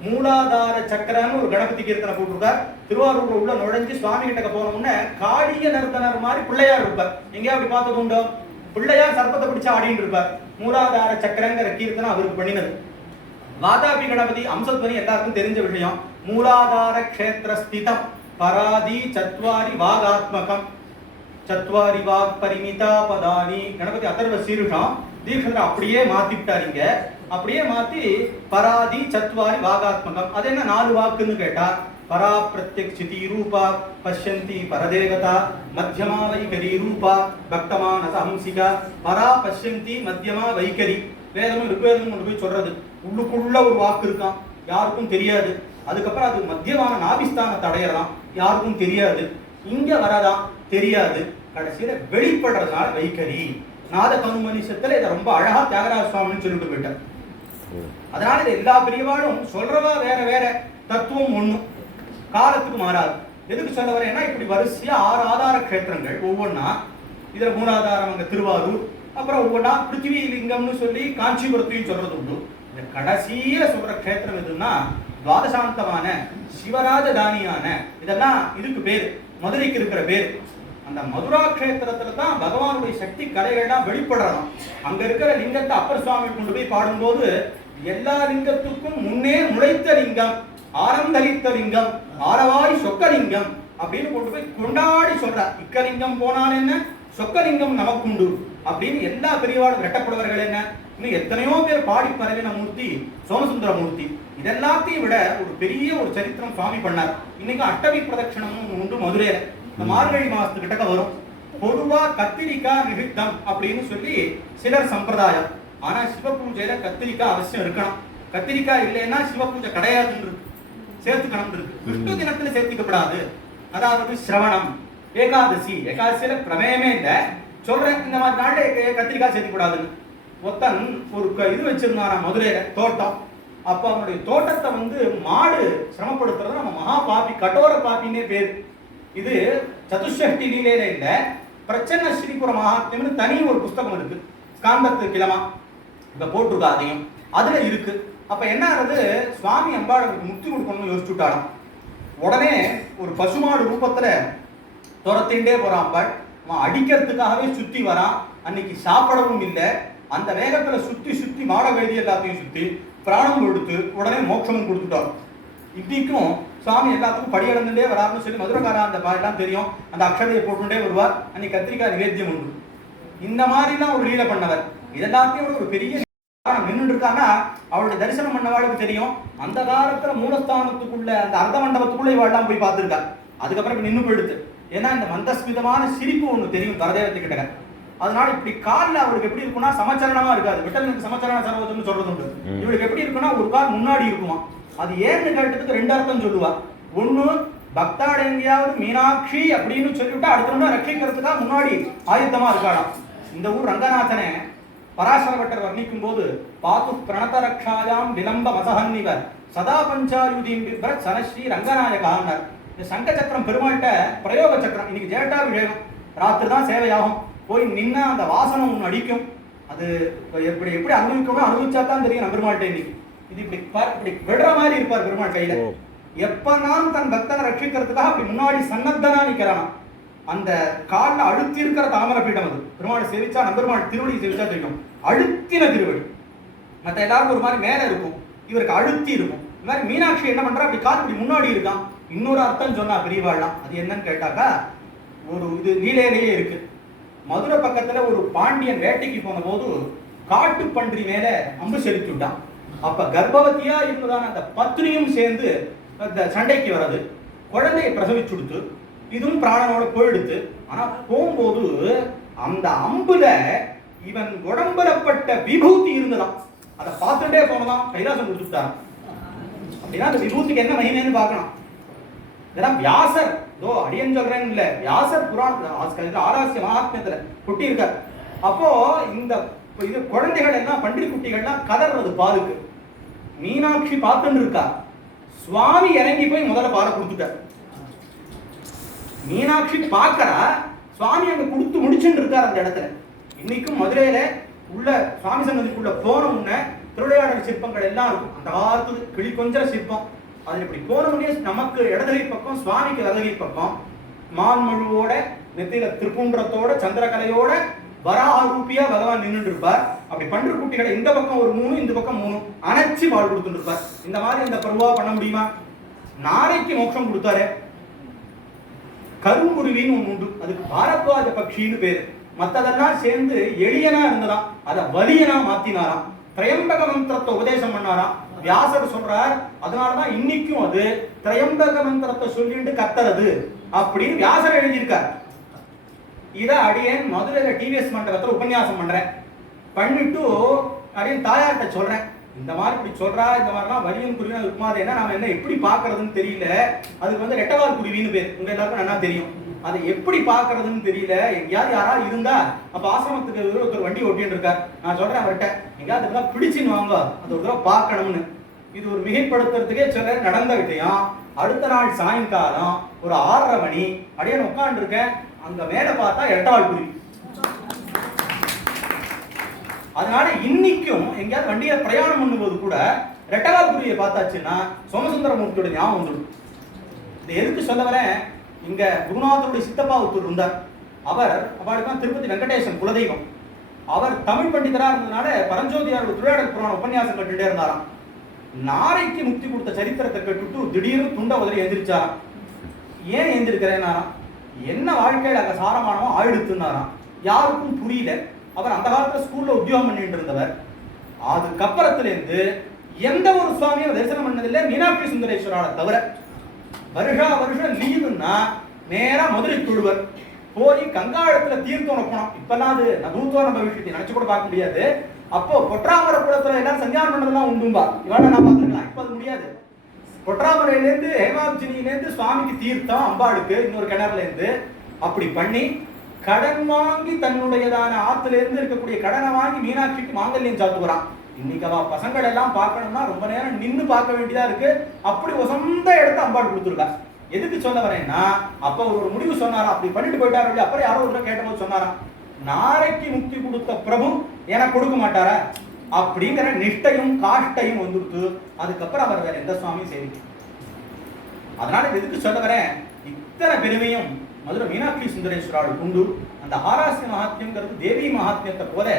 மூலாதார சக்கரன்னு ஒரு கணபதி கீர்த்தனை போட்டிருக்கார். திருவாரூர் உள்ள நுழைஞ்சு சுவாமி கிட்ட போனோம்னா காளிய நிறுத்தனர் மாதிரி பிள்ளையார் இருப்பார். எங்கேயா அப்படி பார்த்தது உண்டோ? பிள்ளையார் சர்ப்பத்தை பிடிச்சு ஆடின்னு இருப்பார். மூலாதார சக்கரங்கிற கீர்த்தனை அவருக்கு பண்ணினது. வாதாபி கணபதி அம்சத்வனி எல்லாருக்கும் தெரிஞ்ச விஷயம். மூலாதார கஷேத்திர ஸ்திதம் பராதி சத்வாரி வாகாத்மகம் சத்வாரி வாக் பரிமிதா பதானி. கணபதி அதர்வ சீருஷம் தீட்சிதர் அப்படியே மாத்திட்டாருங்க. அப்படியே மாத்தி பராதி சத்வாரி வாகாத்மகம். அது என்ன 4 வாக்குன்னு கேட்டா, பரா பிரத்யக்ஷிதி ரூபா பஷ்யந்தி பரதேவதா மத்தியமா வைகரி ரூபா பக்தமான சஹம்சிகா. பரா பஷ்யந்தி மத்தியமா வைகரி. வேதமும் ருக்வேதமும் கொண்டு போய் சொல்றது. உள்ளுக்குள்ள ஒரு வாக்கு இருக்கான், யாருக்கும் தெரியாது. அதுக்கப்புறம் அது மத்தியமான நாபிஸ்தானத்தை அடையலாம், யாருக்கும் தெரியாது. இங்க வரதான் தெரியாது. கடைசியில வெளிப்படுறதுனால வைகரி. நாத கனுமனிஷத்துல இதை ரொம்ப அழகா தியாகராஜ சுவாமின்னு சொல்லிட்டு போயிட்டார். அதனால இது எல்லா பெரியவாளும் சொல்றவா வேற வேற, தத்துவம் ஒண்ணும், காலத்துக்கு மாறாது. எதுக்கு சொல்ல வரேன்னா, இப்படி வரிசையா 6 ஆதார கஷேத்திரங்கள் ஒவ்வொன்னா. இதுல 3 ஆதாரம் அங்க திருவாரூர், அப்புறம் ஒவ்வொன்னா பிருத்திவி லிங்கம்னு சொல்லி காஞ்சிபுரத்தையும் சொல்றது உண்டு. இந்த கடைசியில சொல்ற கஷேத்திரம் எதுன்னா துவாதசாந்தமான சிவராஜதானியான, இதெல்லாம் இதுக்கு பேரு, மதுரைக்கு இருக்கிற பேரு. அந்த மதுரா கஷேத்திரத்துல தான் பகவானுடைய சக்தி கலைகள்லாம் வெளிப்படுறோம். அங்க இருக்கிற லிங்கத்தை அப்பர் சுவாமி கொண்டு போய் பாடும்போது எல்லா லிங்கத்துக்கும் முன்னே முளைத்த லிங்கம், ஆரந்தளித்த லிங்கம், ஆரவாய் சொக்கலிங்கம் அப்படின்னு கொண்டு போய் கொண்டாடி சொல்றார். இக்கலிங்கம் போனால் என்ன, சொக்கலிங்கம் நமக்குண்டு அப்படின்னு எல்லா பெரியவாடும் ரெட்டப்படுவர்கள் என்ன, இன்னும் எத்தனையோ பேர் பாடி பரவின மூர்த்தி சோமசுந்தர மூர்த்தி. இதெல்லாத்தையும் விட ஒரு பெரிய ஒரு சரித்திரம் சுவாமி பண்ணார். இன்னைக்கு அஷ்டமி பிரதட்சணமும் உண்டு மதுரையில. இந்த மார்கழி மாசத்துக்கிட்ட வரும். பொதுவா கத்திரிக்காய் நிகித்தம் அப்படின்னு சொல்லி சிலர் சம்பிரதாயம். ஆனா சிவ பூஜையில கத்திரிக்காய் அவசியம் இருக்கணும். கத்திரிக்காய் இல்லைன்னா சிவ பூஜை கிடையாதுன்னு இருக்கு, சேர்த்துக்கணும் இருக்கு. விஷ்ணு தினத்துல சேர்த்துக்கப்படாது. அதாவது சிரவணம், ஏகாதசி, ஏகாதசியில பிரமேயமே இல்லை, சொல்றேன் இந்த மாதிரி நாள்ல கத்திரிக்காய் சேர்த்துக்கூடாதுன்னு. ஒருத்தன் ஒரு இது வச்சிருந்தான் மதுரையில தோட்டம். அப்ப அவனுடைய தோட்டத்தை மாடு சிரமப்படுத்துறது நம்ம மகா பாப்பி, கட்டோர பாப்பின்னே பேர். இது சதுஷ்டி லீலையில இல்ல, பிரச்சன்ன ஸ்ரீபுர மகாத்மியம்னு தனி ஒரு புஸ்தகம் இருக்கு, ஸ்காந்தத்து கிழமா இங்க போட்டிருக்கா, அதையும் அதுல இருக்கு. அப்ப என்ன ஆகுது, சுவாமி அம்பாளுக்கு முக்தி கொடுக்கணும்னு யோசிச்சுட்டாலும் உடனே ஒரு பசுமாடு ரூபத்துல துரத்திண்டே போறான் அம்பாள். அவன் அடிக்கிறதுக்காகவே சுத்தி வரான். அன்னைக்கு சாப்பிடவும் இல்லை. அந்த வேகத்துல சுத்தி சுத்தி மாட வேதி எல்லாத்தையும் சுத்தி பிராணம் கொடுத்து உடனே மோட்சமும் கொடுத்துட்டார். இன்னைக்கும் சுவாமி எல்லாத்துக்கும் படியடைந்துட்டே வராருன்னு சொல்லி மதுரக்காரா அந்த பாடெல்லாம் தெரியும். அந்த அக்ஷதையை போட்டுட்டே வருவார். அன்னைக்கு கத்திரிக்காய் நிவேத்தியம் உண்டு. இந்த மாதிரிலாம் ஒரு லீலை பண்ணவர். இதெல்லாத்தையும் ஒரு பெரிய நின்று இருக்கான்னா அவருடைய தரிசனம் பண்ணவாளுக்கு தெரியும். அந்த காலத்துல மூலஸ்தானத்துக்குள்ள அந்த அர்த்த மண்டபத்துக்குள்ள இவாள்லாம் போய் பார்த்துருக்கா. அதுக்கப்புறம் நின்று போயிடுது. ஏன்னா இந்த மந்தஸ்மிதமான சிரிப்பு ஒண்ணு தெரியும் பரதேவத்துக்கிட்ட. அதனால இப்படி காலில் அவளுக்கு எப்படி இருக்குன்னா சமச்சரணமா இருக்காது. விட்டலுக்கு சமச்சரண சர்வதம்னு சொல்றது உண்டு. இவளுக்கு எப்படி இருக்குன்னா ஒரு கால் முன்னாடி இருக்குமா. அது ஏன்னு கேட்டதுக்கு 2 அர்த்தம் சொல்லுவா. ஒண்ணு, பக்தாடு எங்கேயாவது மீனாட்சி அப்படின்னு சொல்லிவிட்டா அடுத்த ரட்சிக்கிறதுக்காக முன்னாடி ஆயுத்தமா இருக்காளாம். இந்த ஊர் ரங்கநாதனை பராசர பட்டர் வர்ணிக்கும் போது பாத்து பிரணத ரக்ஷாயாம் விளம்ப மசஹன்னிவர் சதா பஞ்சாயுதீம் பிப்ரத் சனஸ்ரீ ரங்கநாயகான்னார். இந்த சங்க சக்கரம் பெருமாள்கிட்ட பிரயோக சக்கரம். இன்னைக்கு ஜேட்டாபிஷேகம் ராத்திரி தான் சேவையாகும். போய் நின்னா அந்த வாசனை ஒன்று அடிக்கும். அது எப்படி எப்படி அனுபவிக்கணும், அனுபவிச்சா தான் தெரியும் நம்ம பெருமாள்கிட்ட. இன்னைக்கு இது இப்படி இப்படி விடுற மாதிரி இருப்பார் பெருமாள் கையில. எப்பனாலும் தன் பக்தனை ரட்சிக்கிறதுக்காக அப்படி முன்னாடி சன்னத்தனா நிக்கிறான். அந்த காலில் அழுத்தி இருக்கிற தாமரை பீடம் அது. பெருமாளை சேவிச்சா நம்ம பெருமாள் திருவடி சேவிச்சா தெரியும் அழுத்தின திருவடி. மற்ற எல்லாருக்கும் ஒரு மாதிரி மேல இருக்கும், இவருக்கு அழுத்தி இருக்கும். இந்த மாதிரி மீனாட்சி என்ன பண்றா, அப்படி கால் இப்படி முன்னாடி இருக்கான். இன்னொரு அர்த்தம் சொன்னா பெரியவாள்லாம். அது என்னன்னு கேட்டாக்கா, ஒரு இது நீலையிலேயே இருக்கு. மதுரை பக்கத்துல ஒரு பாண்டியன் வேட்டைக்கு போன போது காட்டு பன்றி மேல அம்பு செலுத்தி விட்டான். அப்ப கர்ப்பவதியா இருந்ததான அந்த பத்னியும் சேர்ந்து அந்த சண்டைக்கு வர்றது, குழந்தையை பிரசவிச்சு கொடுத்து இதுவும் பிராணனோட போயிடுத்து. ஆனா போகும்போது அந்த அம்புல இவன் உடம்புலப்பட்ட விபூதி இருந்ததாம். அதை பார்த்துட்டே போனதான் கைலாசம் கொடுத்துட்டான். அப்படின்னா அந்த விபூதிக்கு என்ன மகிமைன்னு பார்க்கணும். இதெல்லாம் வியாசர் இதோ அடியன் சொல்றேன்னு இல்ல, வியாசர் புராணத்துல ஆராசிய மகாத்மியத்துல குட்டி இருக்கார். அப்போ இந்த இது குழந்தைகள் எல்லாம் பன்றி குட்டிகள்லாம் கதறது பாலுக்கு. மீனாட்சி பார்த்துட்டு இருக்கா. சுவாமி இறங்கி போய் முதல்ல பாலை கொடுத்துட்டார். மீனாட்சி பார்க்கறா, சுவாமி அங்க கொடுத்து முடிச்சுட்டு இருக்கார் அந்த இடத்துல. இன்னைக்கும் மதுரையில உள்ள சுவாமி சன்னதிக்குள்ள போன முன்ன திருவிளையாடல் சிற்பங்கள் எல்லாம் இருக்கும். அந்த காலத்து கிளி கொஞ்ச சிற்பம். அது இப்படி போன முடிய நமக்கு இடதுகை பக்கம், சுவாமிக்கு வலதுகை பக்கம் மான்மழுவோட நெத்தியில திருப்புன்றத்தோட சந்திரகலையோட வராரூபியா பகவான் நின்றுட்டு இருப்பார். அப்படி பன்று குட்டிகளை இந்த பக்கம் ஒரு 3 இந்த பக்கம் 3 அணைச்சி வாழ் கொடுத்துட்டு இருப்பார். இந்த மாதிரி இந்த பருவா பண்ண முடியுமா? நாரைக்கு மோட்சம் கொடுத்தாரு. கருங்குருவின்னு ஒன்று உண்டு, அதுக்கு பாரத்வாஜ பட்சின்னு பேரு. மற்றதெல்லாம் சேர்ந்து எளியனா இருந்ததாம், அதை வலியனா மாத்தினாராம். திரையம்பக மந்திரத்தை உபதேசம் பண்ணாராம். வியாசர் சொல்றார், அதனாலதான் இன்னைக்கும் அது திரையம்பக மந்திரத்தை சொல்லிட்டு கத்துறது அப்படின்னு வியாசர் எழுதியிருக்கார். இதை அடியேன் மதுரையில டிவிஎஸ் மண்டபத்துல உபன்யாசம் பண்றேன். பண்ணிட்டு அடியேன் தாயார்கிட்ட சொல்றேன், இந்த மாதிரி இப்படி சொல்றா, இந்த மாதிரிலாம் வலியும் குருவினா இருக்குமாது, என்ன நாம என்ன எப்படி பாக்குறதுன்னு தெரியல. அதுக்கு ரெட்டவால் குருவின்னு பேர், உங்க எல்லாருக்கும் நல்லா தெரியும். அதை எப்படி பாக்குறதுன்னு தெரியல. எங்கேயாவது யாராவது இருந்தா, அப்ப ஆசிரமத்துக்கு ஒருத்தர் வண்டி ஓட்டின்னு இருக்கார். நான் சொல்றேன் அவர்கிட்ட, எங்கேயாவது பிடிச்சின்னு வாங்க, அது ஒரு தடவை பார்க்கணும்னு. இது ஒரு மிகைப்படுத்துறதுக்கே சில நடந்த விஷயம். அடுத்த நாள் சாயங்காலம் ஒரு 6:30 மணி அப்படியே உட்காந்து இருக்கேன். அங்க மேல பார்த்தா இரட்டவால் குருவி. அதனால இன்னைக்கும் எங்கேயாவது வண்டியில பிரயாணம் பண்ணும்போது கூட ரெட்டவால் குருவியை பார்த்தாச்சுன்னா சோமசுந்தரமூர்த்தியோட ஞாபகம் வந்துடும். இது எதுக்கு சொல்ல வரேன், இங்க குருநாதருடைய சித்தப்பா ஒருத்தர் இருந்தார். அவருக்கு தான் திருப்பதி வெங்கடேசன் குலதெய்வம். அவர் தமிழ் பண்டிதரா இருந்ததுனால பரஞ்சோதியாரோட திருவிளையாடல் புராண உபன்யாசம் கேட்டுட்டே இருந்தாராம். நாரைக்கு முக்தி கொடுத்த சரித்திரத்தை கேட்டுட்டு திடீர்னு துண்ட உதறி எந்திரிச்சாராம். ஏன் எந்திருக்கிறேன்னாராம், என்ன வாழ்க்கையில அங்க சாரமானவோ ஆயிடுத்துனாராம். யாருக்கும் புரியல. அவர் அந்த காலத்துல ஸ்கூல்ல உத்தியோகம் பண்ணிட்டு இருந்தவர். அதுக்கப்புறத்துல இருந்து எந்த ஒரு சுவாமியும் தரிசனம் பண்ணதில்லை மீனாட்சி சுந்தரேஸ்வரால தவிர. வருஷம் லீவுன்னா நேரா மதுரை தொழுவர் போய் கங்காளத்துல தீர்த்தம் வைக்கணும். இப்பெல்லாம் அது நபூத்தோன பவிஷ்யத்தை நினைச்சு கூட பார்க்க முடியாது. அப்போ பொற்றாமர குளத்துல எல்லாம் சஞ்சாரம் பண்ணதெல்லாம் உண்டும்பா, இவன நான் பார்த்துக்கலாம். இப்ப அது முடியாது. பொற்றாமரையிலேருந்து ஹேமாப்ஜினியிலேருந்து சுவாமிக்கு தீர்த்தம், அம்பாளுக்கு இன்னொரு கிணறுல இருந்து அப்படி பண்ணி கடன் வாங்கி தன்னுடையதான ஆத்துல இருந்து இருக்கக்கூடிய கடனை வாங்கி மீனாட்சிக்கு மாங்கல்யம் சாத்துக்கிறான். இன்னைக்கு அவ பசங்கள் எல்லாம் பார்க்கணும்னா ரொம்ப நேரம் நின்று பார்க்க வேண்டியதா இருக்கு. அப்படி சொந்த இடத்த அம்பாள் கொடுத்துருக்கா. எதுக்கு சொல்ல வரேன்னா, அப்ப ஒரு முடிவு சொன்னாரா, அப்படி பண்ணிட்டு போயிட்டாரு. அப்புறம் யாரோ ஒரு கேட்டபோது சொன்னாரா, நாரைக்கு முக்தி கொடுத்த பிரபு எனக்கு கொடுக்க மாட்டாரா அப்படிங்கிற நிஷ்டையும் காஷ்டையும் வந்துடுத்து. அதுக்கப்புறம் அவர் வேற எந்த சுவாமியும் சேவிக்கும். அதனால எதுக்கு சொல்ல வரேன், இத்தனை பெருமையும் மதுரை மீனாட்சி சுந்தரேஸ்வரால் உண்டு. அந்த ஆராசிய மகாத்மியங்கிறது தேவி மகாத்மியத்தை போல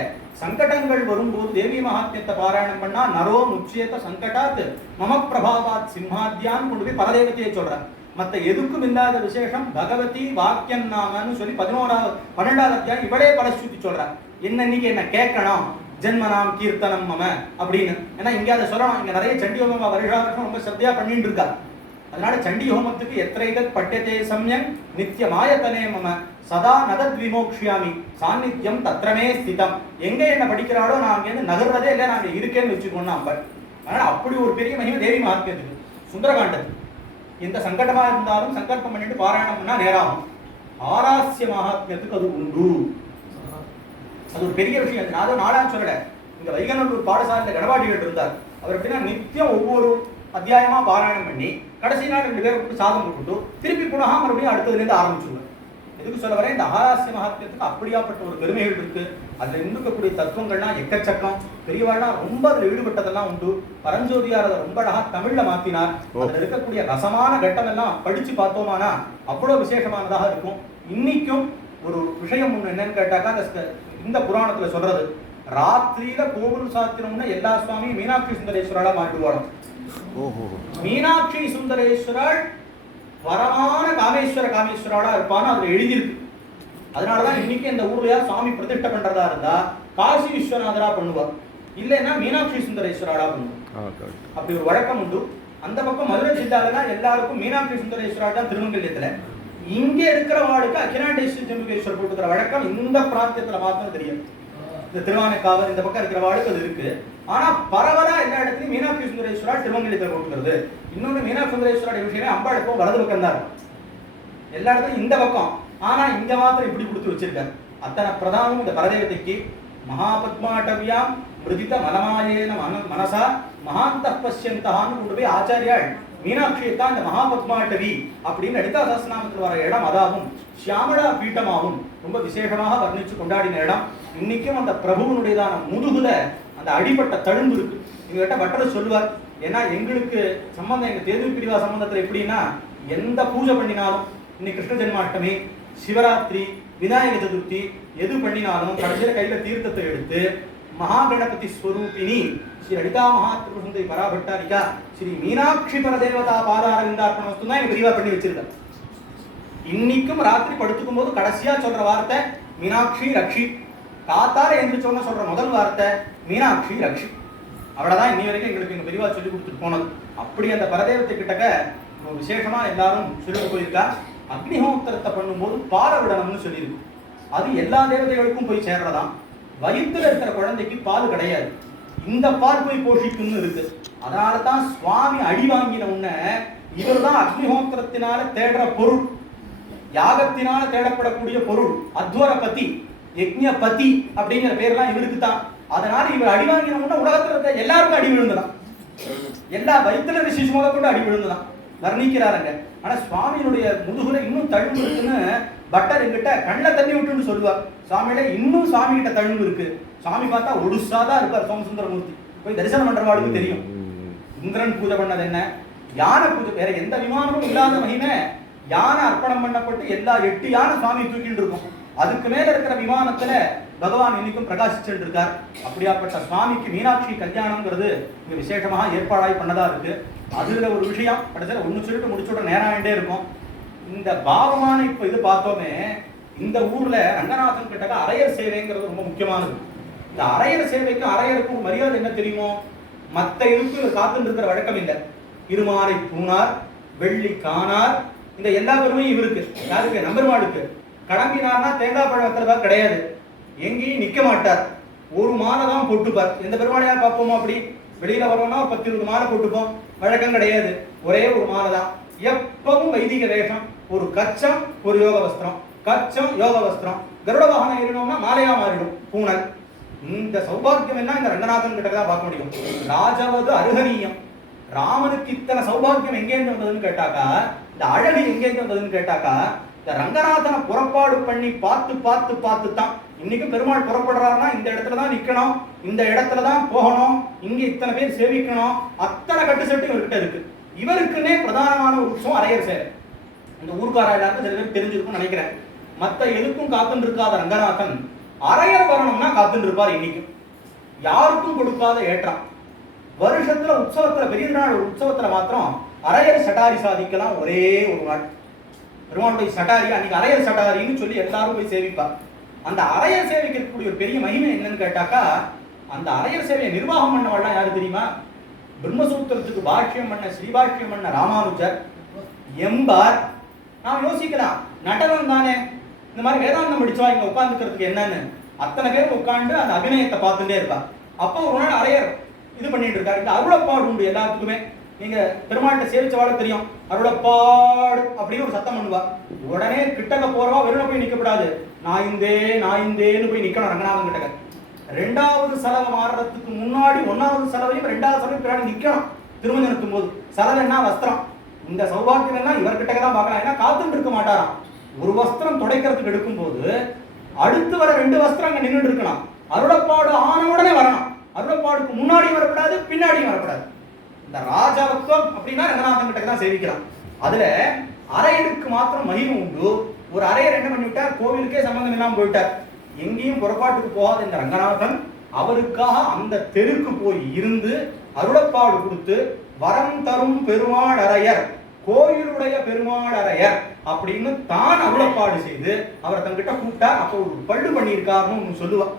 சங்கடங்கள் வரும்போது தேவி மகாத்மியத்தை பாராயணம் பண்ணா நரோ முச்சியத்த சங்கடாத் மம பிரபாவாத் சிம்ஹாத்யான்னு கொண்டு போய் பரதேவத்தையே சொல்றார். மற்ற எதுக்கும் இல்லாத விசேஷம் பகவதி வாக்கியம் நாமன்னு சொல்லி 12வது அத்தியாயம் இவளே பலஸ்ருதி சொல்றார். இன்னைக்கு என்ன கேட்கணும், ஜென்மனாம் கீர்த்தனம் மம அப்படின்னு. ஏன்னா இங்க அதை சொல்லணும். இங்க நிறைய சண்டி ஹோமம் வருஷம் ரொம்ப சத்தியா பண்ணிட்டு இருக்கா. அதனால சண்டி ஹோமத்துக்கு எத்திரைதத் பட்யதே சம்யங் நித்யமாயத்தனே மம சதா நதத் விமோக்ஷியாமி சாநித்தியம் தத்ரமே ஸ்திதம். எங்க என்ன படிக்கிறாளோ நான் அங்கேருந்து நகர்றதே இல்லை, நான் இருக்கேன்னு வச்சுக்கோன்னு அம்பர். அதனால அப்படி ஒரு பெரிய மகிமை தேவி மகாத்மியத்துக்கு. சுந்தரகாண்டத்துக்கு எந்த சங்கடமா இருந்தாலும் சங்கல்பம் பண்ணிட்டு பாராயணம் பண்ணா நேராகும். ஆராசிய மகாத்மியத்துக்கு அது உண்டு. அது ஒரு பெரிய விஷயம். நான் நாளான்னு சொல்லல. இங்க வைகநல்லூர் பாடசாலையில கணவாடிகள் இருந்தார். அவர் எப்படின்னா நித்தியம் ஒவ்வொரு அத்தியாயமா பாராயணம் பண்ணி கடைசி நாள் 2 பேருக்கு சாதம் போட்டுட்டு திருப்பி புனகா மறுபடியும் அடுத்ததுலேருந்து ஆரம்பிச்சுடுவேன். எதுக்கு சொல்ல வரேன், இந்த ஆராசிய மகாத்மியத்துக்கு அப்படியாப்பட்ட ஒரு பெருமைகள் இருக்கு. அதுல இருக்கக்கூடிய தத்துவங்கள்லாம் எக்கச்சக்கம். பெரியவாள்லாம் ரொம்ப அதுல ஈடுபட்டதெல்லாம் உண்டு. பரஞ்சோதியார் அதை ரொம்ப அழகா தமிழ்ல மாத்தினார். அதுல இருக்கக்கூடிய ரசமான கட்டம் எல்லாம் படிச்சு பார்த்தோமானா அவ்வளவு விசேஷமானதாக இருக்கும். இன்னைக்கும் ஒரு விஷயம் ஒண்ணு என்னன்னு கேட்டாக்கா, இந்த புராணத்துல சொல்றது, ராத்திரியில கோவில் சாத்தினம்னா எல்லா சுவாமியும் மீனாட்சி சுந்தரேஸ்வரால மாட்டுவாடும். மீனாட்சி சுந்தரேஸ்வரால் வரமான காமேஸ்வராளா இருப்பான்னு அதுல எழுதியிருக்கு. அதனாலதான் இன்னைக்கு இந்த ஊர்லயா சுவாமி பிரதிஷ்டை பண்றதா இருந்தா காசி விஸ்வநாதரா பண்ணுவார், இல்லைன்னா மீனாட்சி சுந்தரேஸ்வராளா பண்ணுவார். அப்படி ஒரு வழக்கம் உண்டு. அந்த பக்கம் மதுரை ஜில்லாலனா எல்லாருக்கும் மீனாட்சி சுந்தரேஸ்வரா தான் திருமங்கல்யத்துல. இங்க இருக்கிறவாளுக்கு அகிலாண்டேஸ்வரி ஜம்புகேஸ்வரர் போட்டுக்கிற வழக்கம் இந்த பிராந்தியத்துல மாத்திரம் தெரியும். இந்த திருவானைக்காவல் இந்த பக்கம் இருக்கிறவாளுக்கு அது இருக்கு. ஆனா பரவலா எல்லா இடத்துலயும் மீனாட்சி சுந்தரேஸ்வரா திருமங்கலத்தில் போட்டுக்கிறது. இன்னொன்னு மீனாட்சி சுந்தரேஸ்வரோட விஷயம் அம்பாளுக்கும் வலது பக்கம் தான் இருக்கும், எல்லா இடத்துலயும் இந்த பக்கம். ஆனா இங்க மாத்திரம் இப்படி கொடுத்து வச்சிருக்காரு. அத்தனை பிரதானம் இந்த பரதேவதைக்கு. மகாபத்மாட்டவியாம் மிருதித மனமாயேன மனசா மகாந்த பசியந்தான்னு கொண்டு போய் ஆச்சாரியாள் மீனாட்சியை தான் இந்த மகாபத்மாட்டவி அப்படின்னு லலிதா சஹஸ்ரநாமத்தில் வர இடம், அதாவும் சியாமளா பீட்டமாவும் ரொம்ப விசேஷமாக வர்ணிச்சு கொண்டாடின இடம். இன்னைக்கும் அந்த பிரபுவனுடையதான முதுகுல அந்த அடிப்பட்ட தழும்பு இருக்கு. எங்ககிட்ட பட்டர் சொல்லுவார், ஏன்னா எங்களுக்கு சம்பந்தம், எங்க தேர்வு பிரிவா சம்பந்தத்துல எப்படின்னா, எந்த பூஜை பண்ணினாலும், இன்னைக்கு கிருஷ்ண ஜென்மாஷ்டமி, சிவராத்திரி, விநாயக சதுர்த்தி எது பண்ணினாலும் கடைசியில கையில தீர்த்தத்தை எடுத்து மகாகணபதி ஸ்வரூபிணி ஸ்ரீ லலிதா மகாத்ரிபுரசுந்தரி பராபட்டாரிகா ஸ்ரீ மீனாட்சி பரதேவதா பாதாரவிந்தார்ப்பணம் தான் எங்க பிரிவா பண்ணி வச்சிருக்காங்க. இன்னைக்கும் ராத்திரி படுத்துக்கும் போது கடைசியா சொல்ற வார்த்தை மீனாட்சி ரக்ஷி. காத்தார எந்திரிச்சோன்னு சொல்ற முதல் வார்த்தை மீனாட்சி ரக்ஷி. அவ்வளவுதான் இன்னி வரைக்கும் எங்களுக்கு எங்க பெரியவா சொல்லி கொடுத்துட்டு போனது. அப்படி அந்த பரதேவத்தை கிட்டக்க விசேஷமா எல்லாரும் சொல்லிட்டு போயிருக்கா. அக்னிஹோத்திரத்தை பண்ணும்போது பால விடணும்னு சொல்லியிருக்கு. அது எல்லா தேவதைகளுக்கும் போய் சேர்றதாம். வயிற்றுல இருக்கிற குழந்தைக்கு பால் கிடையாது, இந்த பால் போய் போஷிக்கும்னு இருக்கு. அதனாலதான் சுவாமி அடி வாங்கின உடனே இவர் தான் அக்னிஹோத்திரத்தினால தேடுற பொருள், யாகத்தினால தேடப்படக்கூடிய பொருள், அத்வரபதி யக்ஞபதி அப்படிங்கிற பேர்லாம் இவருக்கு தான். அதனால இவர் அடி வாங்கின உலகத்துல இருக்க எல்லாருக்கும் அடி விழுந்துதான், எல்லா வயிற்றுல ரிஷிஷ் முதல் கொண்டு அடி விழுந்துதான் வர்ணிக்கிறாருங்க. ஆனா சுவாமியினுடைய முதுகுல இன்னும் தழும்பு இருக்குன்னு பட்டர் எங்கிட்ட கண்ணில் தண்ணி விட்டுன்னு சொல்லுவார். சுவாமியில இன்னும் சுவாமி கிட்ட தழும்பு இருக்கு. சுவாமி பார்த்தா ஒடுசாதான் இருப்பார் சோமசுந்தரமூர்த்தி. போய் தரிசனம் பண்றவாளுக்கு தெரியும். இந்திரன் பூஜை பண்ணது என்ன, யானை பூஜை, வேற எந்த விமானமும் இல்லாத மகிமை யானை அர்ப்பணம் பண்ணப்பட்டு எல்லா 8 யானை சுவாமி தூக்கிட்டு இருக்கும். அதுக்கு மேல இருக்கிற விமானத்துல பகவான் இன்னைக்கும் பிரகாசிச்சுட்டு இருக்கார். அப்படியாப்பட்ட சுவாமிக்கு மீனாட்சி கல்யாணம்ங்கிறது இங்க விசேஷமாக ஏற்பாடாய் பண்ணதா இருக்கு. அதுல ஒரு விஷயம் கடைசியில் ஒண்ணு சொல்லிட்டு முடிச்சுட நேரம் ஆகிட்டே இருக்கும். இந்த பாவமான இப்ப இது பார்த்தோமே, இந்த ஊர்ல ரங்கநாதன் கிட்ட அரையர் சேவைங்கிறது ரொம்ப முக்கியமானது. இந்த அரையர் சேவைக்கும் அரையருக்கும் மரியாதை என்ன தெரியுமோ, மத்த இதுக்கும் காத்துட்டு இருக்கிற வழக்கம் இல்லை. இருமாறை பூனார், வெள்ளி காணார், இந்த எல்லா பெருமையும் இவருக்கு. யாருக்கு? நம்பெருமாளுக்கு. கடம்பினார்னா தேங்காய் பழத்துல கிடையாது, எங்கேயும் நிக்க மாட்டார், ஒரு மாலை தான் போட்டுப்பார். எந்த பெருமாளையா பார்ப்போமோ அப்படி வெளியில வரோம்னா 10-20 மாலை போட்டுப்போம், வழக்கம் கிடையாது. ஒரே ஒரு மாலை தான் எப்பவும். வைதிக வேஷம், ஒரு கச்சம், ஒரு யோக வஸ்திரம், கச்சம் யோக வஸ்திரம். கருட வாகனம் ஏறினோம்னா மாலையா மாறிடும் பூனல். இந்த சௌபாகியம் எல்லாம் இந்த ரங்கநாதன் கிட்ட தான் பார்க்க முடியும். ராஜவது அருகனீயம். ராமனுக்கு இத்தனை சௌபாகியம் எங்கேருந்து வந்ததுன்னு கேட்டாக்கா, இந்த அழகு எங்கேருந்து வந்ததுன்னு கேட்டாக்கா, இந்த ரங்கநாதனை புறப்பாடு பண்ணி பார்த்து பார்த்து பார்த்து தான். இன்னைக்கும் பெருமாள் புறப்படுறாருன்னா இந்த இடத்துல தான் நிக்கணும், இந்த இடத்துல தான் போகணும், இங்க இத்தனை பேர் சேவிக்கணும், அத்தனை கட்டு சட்டு இவர்கிட்ட இருக்கு. இவருக்குன்னே பிரதானமான ஒரு உற்சவம் அரையர் சேவை. இந்த ஊர்க்காரா எல்லாருக்கும் சில பேர் தெரிஞ்சிருக்கும்னு நினைக்கிறேன். மத்த எதுக்கும் காத்துன்னு இருக்காத ரங்கநாதன் அரையர் வரணும்னா காத்துன்னு இருப்பார். இன்னைக்கும் யாருக்கும் கொடுக்காத ஏற்றம். வருஷத்துல உற்சவத்துல, பெரிய நாள் உற்சவத்துல மாத்திரம் அரையர் சட்டாரி சாதிக்கலாம். ஒரே ஒரு நாள் பெருமாளுடைய சட்டாரி, அன்னைக்கு அரையர் சட்டாரின்னு சொல்லி எல்லாரும் போய் சேவிப்பார். அந்த அரையர் சேவைக்கு இருக்கக்கூடிய ஒரு பெரிய மகிமை என்னன்னு கேட்டாக்கா, அந்த அரையர் சேவையை நிர்வாகம் பண்ணவாள்லாம் யாரு தெரியுமா? பிரம்மசூத்திரத்துக்கு பாஷ்யம் பண்ண, ஸ்ரீபாஷ்யம் பண்ண ராமானுஜர் எம்பார். நாம் யோசிக்கலாம், நடனம் தானே, இந்த மாதிரி வேதாந்தம் படிச்சவா இங்க உட்கார்ந்துக்கிறதுக்கு என்னன்னு அத்தனை பேர் உட்காந்து அந்த அபிநயத்தை பார்த்துட்டே இருப்பா. அப்போ ஒரு நாள் அரையர் இது பண்ணிட்டு இருக்காரு. இந்த அருளப்பாடு உண்டு எல்லாத்துக்குமே. நீங்க பெருமாள்கிட்ட சேவிச்சவாள தெரியும், அருளப்பாடு அப்படின்னு ஒரு சத்தம் பண்ணுவா. உடனே கிட்டக்க போறவா வெறும் போய் நிக்கப்படாது, நாயிந்தேன்னு போய் நிக்கணும் ரங்கநாதன் கிட்டக்க. 2வது செலவை மாறுறதுக்கு முன்னாடி 1வது செலவையும் 2வது செலவையும் பின்னாடி நிக்கணும். திருமணத்தும் போது. சலனா வஸ்திரம், இந்த சௌபாக்கியம் எல்லாம் இவர்கிட்ட தான் பார்க்கலாம். ஏன்னா காத்துட்டு இருக்க மாட்டாராம். ஒரு வஸ்திரம் துடைக்கிறதுக்கு எடுக்கும் போது அடுத்து வர 2 வஸ்திரம் அங்க நின்று இருக்கணும். அருளப்பாடு ஆன உடனே வரணும். அருளப்பாடுக்கு முன்னாடியும் வரக்கூடாது, பின்னாடியும் வரக்கூடாது. இந்த ராஜாவத்துவம் அப்படின்னா ரங்கநாதன் கிட்ட தான் சேவிக்கலாம். அதுல அரையருக்கு மாத்திரம் மகிமை உண்டு. ஒரு அரையர் என்ன பண்ணிவிட்டார், கோவிலுக்கே சம்பந்தம் இல்லாம போயிட்டார். எங்கேயும் புறப்பாட்டுக்கு போகாத இந்த ரங்கநாதன் அவருக்காக அந்த தெருக்கு போய் இருந்து அருளப்பாடு கொடுத்து வரம் தரும் பெருமாள் அரையர், கோயிலுடைய பெருமாள் அரையர் அப்படின்னு தான் அருளப்பாடு செய்து அவர் தங்கிட்ட கூப்பிட்டார். அப்போ ஒரு பள்ளு பண்ணியிருக்காருன்னு சொல்லுவார்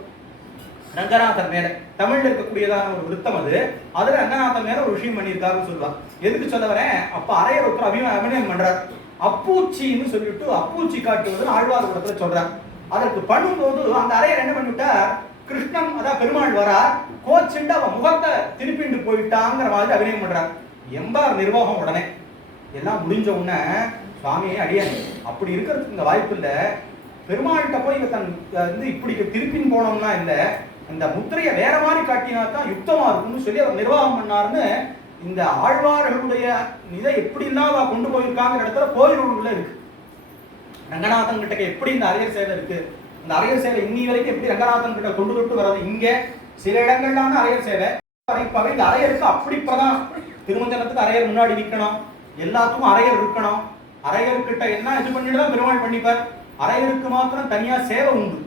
ரங்கநாதன் மேல. தமிழ்ல இருக்கக்கூடியதான ஒரு விருத்தம் அது. அதுல ரங்கநாதன் மேல ஒரு விஷயம் பண்ணியிருக்காருன்னு சொல்லுவார். எதுக்கு சொல்ல வரேன், அப்ப அரையர் ஒருத்தர் அபிநயம் பண்றார். அப்பூச்சின்னு சொல்லிட்டு அப்பூச்சி காட்டுவது ஆழ்வார் இடத்துல சொல்றார். அதற்கு பண்ணும்போது அந்த அரையர் என்ன பண்ணிவிட்டார், கிருஷ்ணன் அதான் பெருமாள் வரார், கோச்சுண்டு அவன் முகத்தை திருப்பிண்டு போயிட்டாங்கிற மாதிரி அபிநயம் பண்றார். எம்பார் நிர்வாகம் உடனே எல்லாம் முடிஞ்ச உடனே சுவாமியை அடியான் அப்படி இருக்கிறதுக்கு இந்த வாய்ப்பு இல்லை, பெருமாள்கிட்ட போய் தன் இப்படி திருப்பின்னு போனோம்னா இல்லை, இந்த முத்திரையை வேற மாதிரி காட்டினா தான் யுக்தமா இருக்கும்னு சொல்லி அவர் நிர்வாகம் பண்ணாருன்னு இந்த ஆழ்வார்களுடைய இதை எப்படி இல்லாம கொண்டு போயிருக்காங்கிற இடத்துல கோயிலுள்ள இருக்கு. ரங்கநாதன் கிட்ட எப்படி இந்த அரையர் சேவை இருக்கு, இந்த அரையர் சேவை இன்னி வரைக்கும் எப்படி ரங்கநாதன் கிட்ட கொண்டு விட்டு வர்றது. இங்க சில இடங்கள்லான அரையர் சேவை இந்த அரையருக்கு அப்படி பிரதானம். திருமஞ்சனத்துக்கு அரையர் முன்னாடி நிற்கணும், எல்லாத்துக்கும் அரையர் இருக்கணும். அரையர்கிட்ட என்ன இது பண்ணிட்டு தான் பெருமாள் பண்ணிப்பார். அரையருக்கு மாத்திரம் தனியா சேவை உண்டு,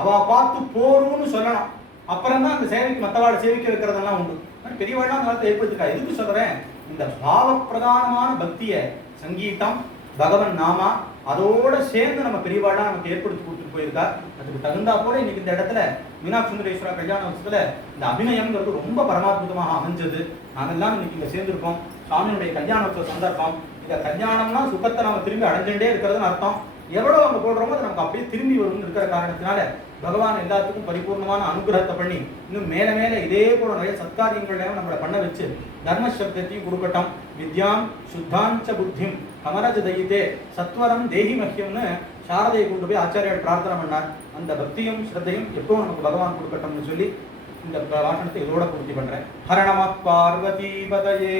அவ பார்த்து போருன்னு சொல்லணும். அப்புறம் தான் அந்த சேவைக்கு மற்றவாட சேவிக்க வைக்கிறதெல்லாம் உண்டு. பெரியவாழ்லாம் அந்த காலத்தை ஏற்படுத்திருக்கா. எதுக்கு சொல்றேன், இந்த பாவ பிரதானமான பக்திய சங்கீதம் பகவன் நாமா அதோட சேர்ந்து நம்ம பெரியவாழ்லாம் நமக்கு ஏற்படுத்தி கொடுத்துட்டு போயிருக்கா. அதுக்கு தகுந்தா போல இன்னைக்கு இந்த இடத்துல மீனாட்சி சுந்தரேஸ்வரா கல்யாண வருஷத்துல இந்த அபிநயம்ங்கிறது ரொம்ப பரமாத்மதமாக அமைஞ்சது. நாங்கெல்லாம் இன்னைக்கு இங்க சேர்ந்திருக்கோம். சுவாமியுடைய கல்யாணோத்சவ சந்தர்ப்பம். இந்த கல்யாணம்னா சுகத்தை நம்ம திரும்பி அடைஞ்சுட்டே இருக்கிறதுன்னு அர்த்தம். எவ்வளவு அங்க போடுறோமோ அது நமக்கு அப்படியே திரும்பி வரும்னு இருக்கிற காரணத்தினால பகவான் எல்லாத்துக்கும் பரிபூர்ணமான அனுகிரகத்தை பண்ணி இன்னும் மேல மேல இதே போல நிறைய சத்காரியங்களையும் நம்மளை பண்ண வச்சு தர்மசப்தத்தையும் கொடுக்கட்டும். வித்யாம் சுத்தாஞ்ச புத்திம் அமரஜ தயித்தே சத்வரம் தேஹி மஹ்யம்னு சாரதையை கொண்டு போய் ஆச்சாரியால் பிரார்த்தனை பண்ணார். அந்த பக்தியும் ஸ்ரத்தையும் எப்போ நமக்கு பகவான் கொடுக்கட்டும்னு சொல்லி இந்த பாஷணத்தை இதோட பூர்த்தி பண்றேன். ஹர நம பார்வதி பதயே.